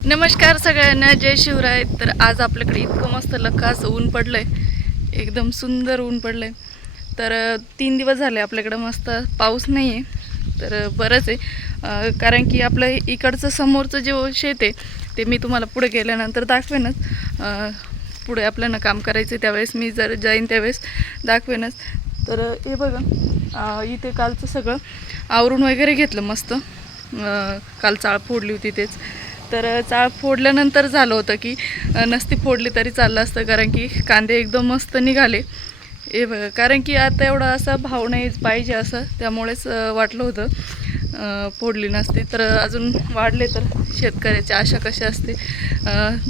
नमस्कार सगळ्यांना जय शिवराय. तर आज आपल्याकडे इतकं मस्त लख ऊन ऊन पडलंय. एकदम सुंदर ऊन पडलंय. तर तीन दिवस झाले आपल्याकडं मस्त पाऊस नाही आहे तर बरंच आहे. कारण की आपलं इकडचं समोरचं जे शेत आहे ते मी तुम्हाला पुढे गेल्यानंतर दाखवेनच. पुढे आपल्याला काम करायचं त्यावेळेस मी जर जाईन त्यावेळेस दाखवेनच. तर हे बघा. इथे कालचं सगळं आवरून वगैरे घेतलं मस्त. काल चाळ फोडली होती तेच. तर चाळ फोडल्यानंतर झालं होतं की नसती फोडली तरी चाललं असतं कारण की कांदे एकदम मस्त निघाले. हे बघा कारण की आता एवढा असा भाव नाही पाहिजे असं त्यामुळेच वाटलं होतं फोडली नसती. तर अजून वाढले तर शेतकऱ्याची आशा कशी असते?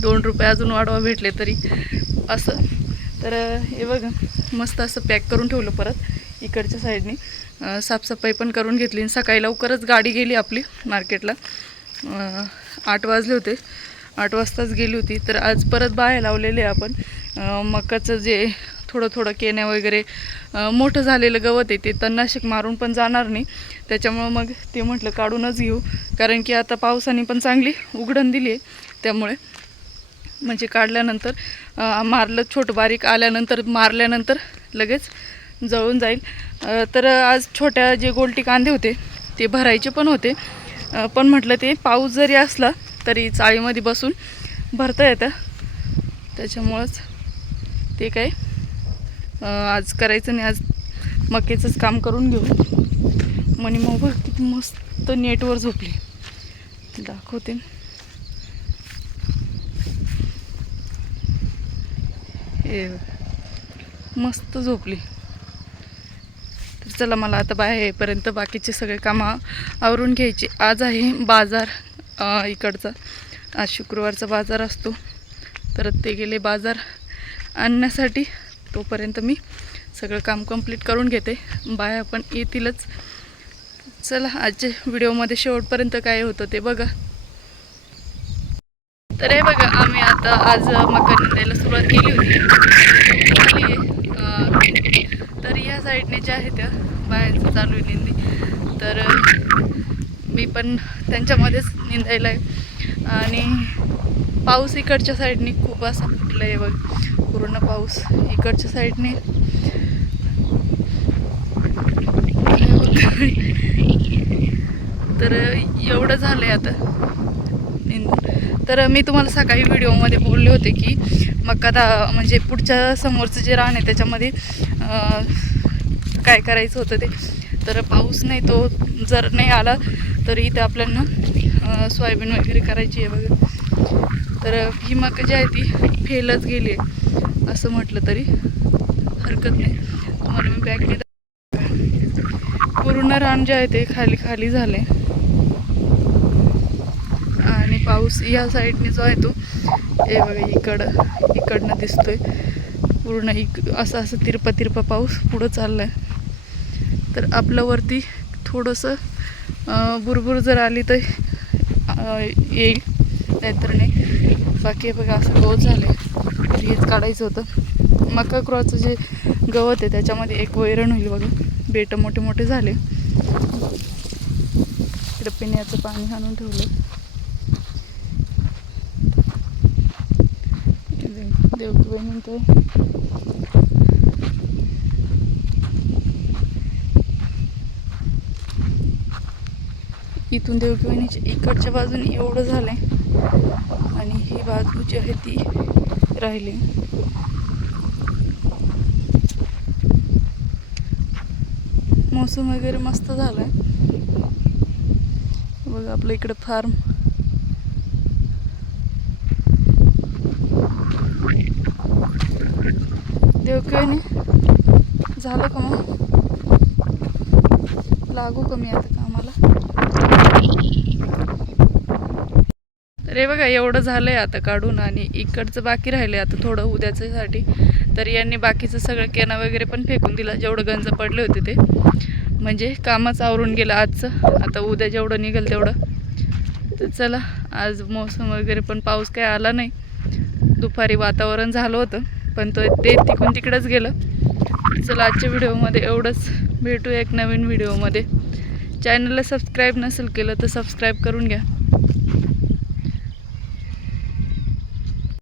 दोन रुपये अजून वाढवा भेटले तरी असं. तर हे बघा मस्त असं पॅक करून ठेवलं परत इकडच्या साईडने. साफसफाई पण करून घेतली आणि सकाळी लवकरच गाडी गेली आपली मार्केटला. आठ वाजले होते. आठ वाजताच गेली होती. तर आज परत बाहेर लावलेले आहे आपण मकाचं जे थोडं थोडं केण्या वगैरे मोठं झालेलं गवत आहे ते तणनाशक मारून पण जाणार नाही. त्याच्यामुळं मग ते म्हटलं काढूनच घेऊ. कारण की आता पावसाने पण चांगली उघडण दिली आहे. त्यामुळे म्हणजे काढल्यानंतर मारलं छोटं बारीक आल्यानंतर मारल्यानंतर लगेच जळून जाईल. तर आज छोट्या जे गोलटी कांदे होते ते भरायचे पण होते. पण म्हटलं ते पाऊस जरी असला तरी चाळीमध्ये बसून भरता येतं. त्याच्यामुळंच ते काय आज करायचं नाही आज मकेचंच काम करून घेऊ. म्हणे मग बघ किती मस्त नेटवर झोपली. दाखवते. मस्त झोपली. चला मला आता बाहेर येईपर्यंत बाकीचे सगळे कामं आवरून घ्यायचे. आज आहे बाजार इकडचा. आज शुक्रवारचा बाजार असतो. तर ते गेले बाजार आणण्यासाठी. तोपर्यंत मी सगळं काम कंप्लीट करून घेते. बाया पण येतीलच. चला आजच्या व्हिडिओमध्ये शेवटपर्यंत काय होतं ते बघा. तर हे बघा आम्ही आता आज मकान निंदायला सुरुवात केली होती. तर या साईडने ज्या आहेत त्या बायांचं चालू आहे निंदी. तर मी पण त्यांच्यामध्येच निंदायला आहे आणि पाऊस इकडच्या साईडने खूप असा फुटला आहे बघ. पूर्ण पाऊस इकडच्या साईडने. तर एवढं झालं आहे आता निंद तर मी तुम्हाला सकाळी व्हिडिओमध्ये बोलले होते की मका दा म्हणजे पुढच्या समोरचं जे रान आहे त्याच्यामध्ये काय करायचं होतं ते. तर पाऊस नाही तो जर नाही आला तर इथं आपल्याला सोयाबीन वगैरे करायची आहे वगैरे तर ही मका जी आहे ती फेलच गेली आहे असं म्हटलं तरी हरकत नाही. तुम्हाला मी बॅग पूर्ण रान जे आहे ते खाली खाली झालं आहे पाऊस या साईडने जो आहे तो. हे बघा इकडं इकडनं दिसतोय. पूर्ण इक असं असं तिरपा तिरपा पाऊस पुढं चाललाय. तर आपलं वरती थोडंसं बुरबुर जर आली तर येईल. नाहीतर नाही. बाकी हे बघा असं गवत झालं आहे हेच काढायचं होतं. मका क्रॉचं जे गवत आहे त्याच्यामध्ये एक वैरण होईल बघा. बेटं मोठे मोठे झाले. इकडे पिण्याचं पाणी आणून ठेवलं. देवकी बहिणी ते इथून देवकी इकडच्या बाजूने एवढं झालंय. आणि ही बाजू जी आहे ती राहिली. मोसम वगैरे मस्त झालाय. बघा आपलं इकडं फार्म देवकिवानी झालं का मग? लागू का मी आता कामाला. तर हे बघा एवढं झालंय आता काढून आणि इकडचं बाकी राहिलंय आता थोडं उद्याच्यासाठी. तर यांनी बाकीचं सगळं केना वगैरे पण फेकून दिलं. जेवढं गंज पडले होते ते. म्हणजे कामच आवरून गेलं आजचं. आता उद्या जेवढं निघेल तेवढं. तर चला आज मौसम वगैरे पण पाऊस काही आला नाही. दुपारी वातावरण झालं होतं. पण तो ते तिकून तिकडंच गेलं. चला आजच्या व्हिडिओमध्ये एवढंच. भेटू एक नवीन व्हिडिओमध्ये. चॅनलला सबस्क्राईब नसेल केलं तर सबस्क्राईब करून घ्या.